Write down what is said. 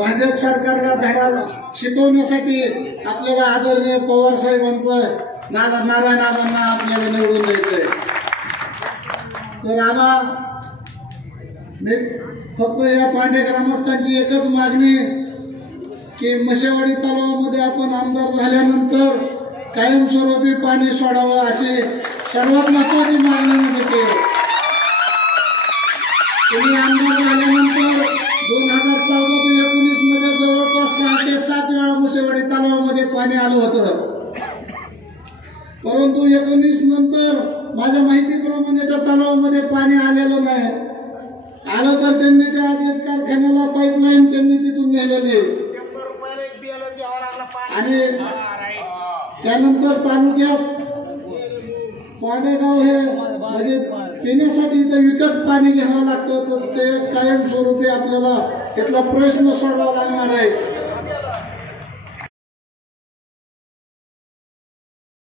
भाजप सरकारला धडा शिकवण्यासाठी आपल्याला आदरणीय पवार साहेबांचं नारायणआबांना आपल्याला निवडून द्यायचंय। तर आम्हा फक्त या पांडे ग्रामस्थांची एकच मागणी की मशेवाडी तलावामध्ये आपण आमदार झाल्यानंतर कायमस्वरूपी पाणी सोडावं अशी सर्वात महत्वाची मागणी म्हणजे ते तुम्ही आमदार झाल्यानंतर 2014 ते 19 मध्ये जवळपास 6 ते 7 वेळा मशेवाडी तलावामध्ये पाणी आलं होतं, परंतु 19 नंतर माझ्या माहितीप्रमाणे त्या तलावामध्ये पाणी आलेलं नाही। आलं तर त्यांनी त्या आधीच कारखान्याला पाईपलाईन त्यांनी तिथून नेलेली आणि त्यानंतर तालुक्यात पाडेगाव हे म्हणजे पिण्यासाठी इथं विकत पाणी घ्यावं लागतं, तर ते कायमस्वरूपी आपल्याला इथला प्रश्न सोडवावा लागणार आहे।